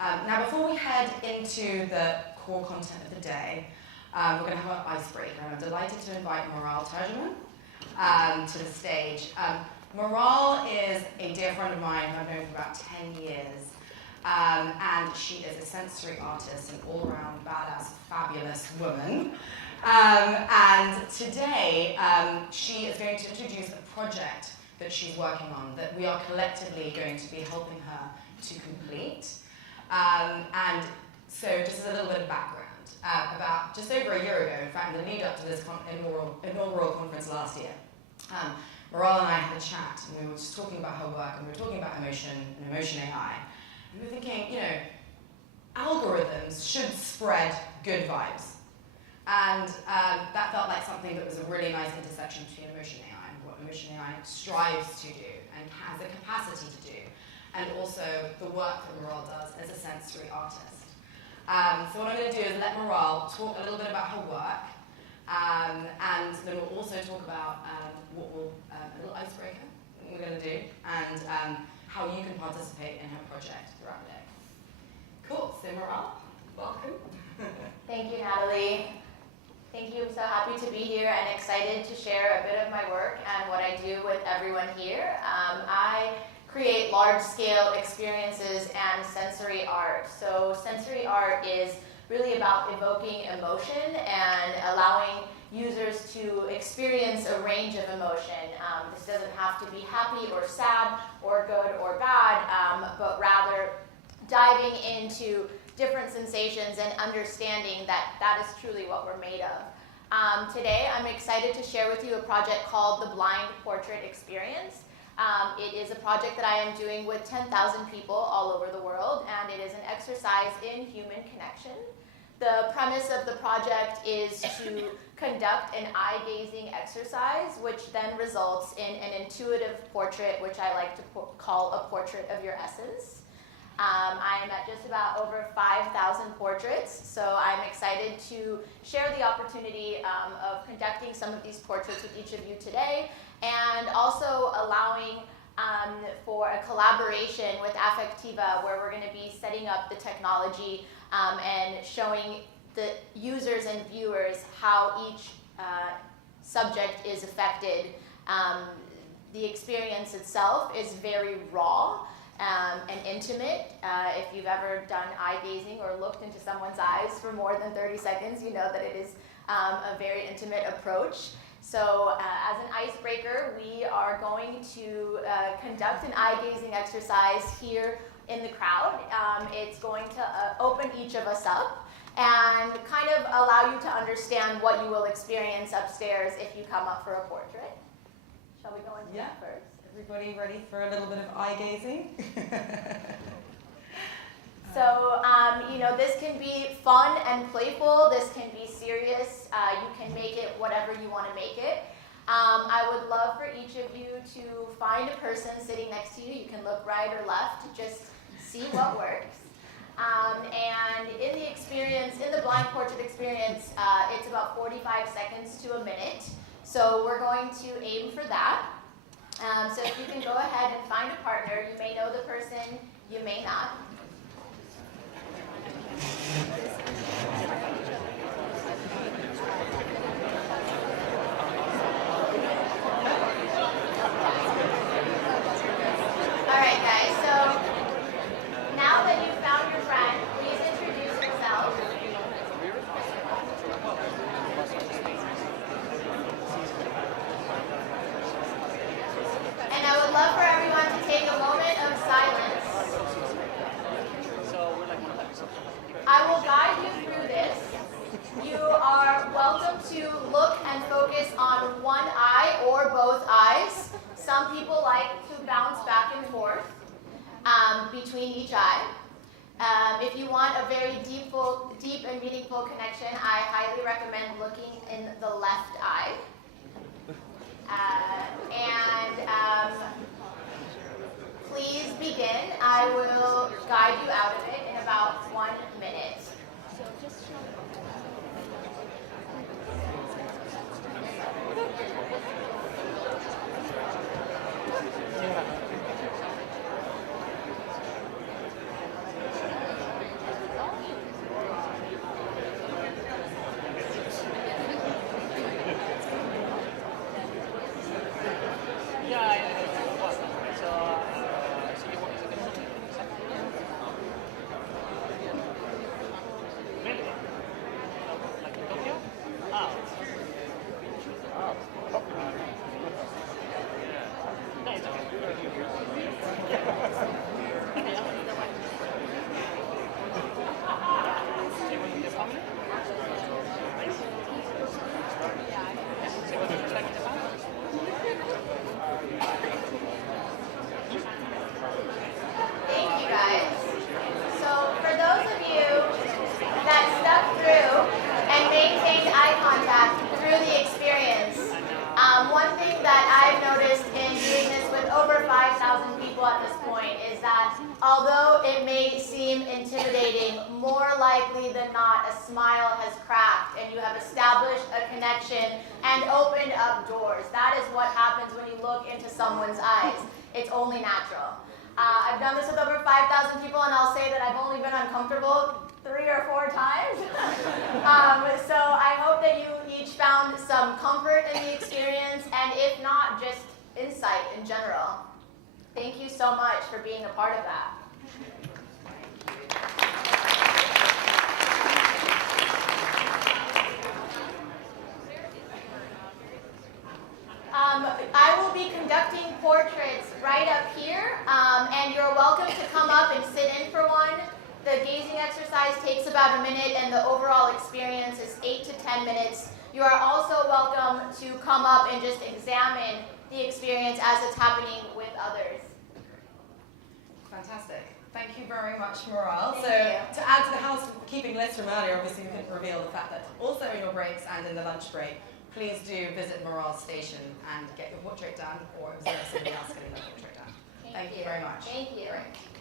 Now, before we head into the core content of the day, we're going to have an icebreaker, and I'm delighted to invite Moral Turgeman to the stage. Moral is a dear friend of mine who I've known for about 10 years, and she is a sensory artist, an all-around badass, fabulous woman. And today, she is going to introduce a project that she's working on that we are collectively going to be helping her to complete. And so just as a little bit of background, about just over a year ago, in fact, in the lead up to this inaugural conference last year, Moral and I had a chat, and we were just talking about her work, and we were talking about emotion and emotion AI. And we were thinking, you know, algorithms should spread good vibes. And that felt like something that was a really nice intersection between emotion AI and what emotion AI strives to do and has the capacity to do, and also the work that Moral does as a sensory artist. So what I'm going to do is let Moral talk a little bit about her work, and then we'll also talk about a little icebreaker that we're going to do, and how you can participate in her project throughout the day. Cool, so Moral, welcome. Thank you, Natalie. Thank you. I'm so happy to be here and excited to share a bit of my work and what I do with everyone here. I create large-scale experiences and sensory art. So sensory art is really about evoking emotion and allowing users to experience a range of emotion. This doesn't have to be happy or sad or good or bad, but rather diving into different sensations and understanding that that is truly what we're made of. Today, I'm excited to share with you a project called the Blind Portrait Experience. It is a project that I am doing with 10,000 people all over the world, and it is an exercise in human connection. The premise of the project is to conduct an eye-gazing exercise, which then results in an intuitive portrait, which I like to call a portrait of your essence. I am at just about over 5,000 portraits, so I'm excited to share the opportunity of conducting some of these portraits with each of you today, and also allowing for a collaboration with Affectiva, where we're going to be setting up the technology and showing the users and viewers how each subject is affected. The experience itself is very raw and intimate. If you've ever done eye gazing or looked into someone's eyes for more than 30 seconds, you know that it is a very intimate approach. So as an icebreaker, we are going to conduct an eye gazing exercise here in the crowd. It's going to open each of us up and kind of allow you to understand what you will experience upstairs if you come up for a portrait. Shall we go into that first? Everybody ready for a little bit of eye gazing? So, you know, this can be fun and playful. This can be serious. You can make it whatever you want to make it. I would love for each of you to find a person sitting next to you. You can look right or left to just see what works. And in the experience, in the blind portrait experience, it's about 45 seconds to a minute. So we're going to aim for that. So if you can go ahead and find a partner, you may know the person, you may not. All right, guys, so now that you've found your friend, please introduce yourself. And I would love for everyone to take a moment of silence. I will guide you through this. You are welcome to look and focus on one eye or both eyes. Some people like to bounce back and forth between each eye. If you want a very deep and meaningful connection, I highly recommend looking in the left eye. Please begin. I will guide you out of it in about 1 minute. likely than not, a smile has cracked and you have established a connection and opened up doors. That is what happens when you look into someone's eyes. It's only natural. I've done this with over 5,000 people, and I'll say that I've only been uncomfortable 3 or 4 times. So I hope that you each found some comfort in the experience, and if not, just insight in general. Thank you so much for being a part of that. I will be conducting portraits right up here, and you're welcome to come up and sit in for one. The gazing exercise takes about a minute, and the overall experience is 8 to 10 minutes. You are also welcome to come up and just examine the experience as it's happening with others. Fantastic. Thank you very much, Moral. Thank so you. to add to the housekeeping list from earlier, obviously we couldn't reveal the fact that also in your breaks and in the lunch break, please do visit Moral's station and get your portrait done or observe somebody else getting their portrait done. Thank you very much. Thank you. Great.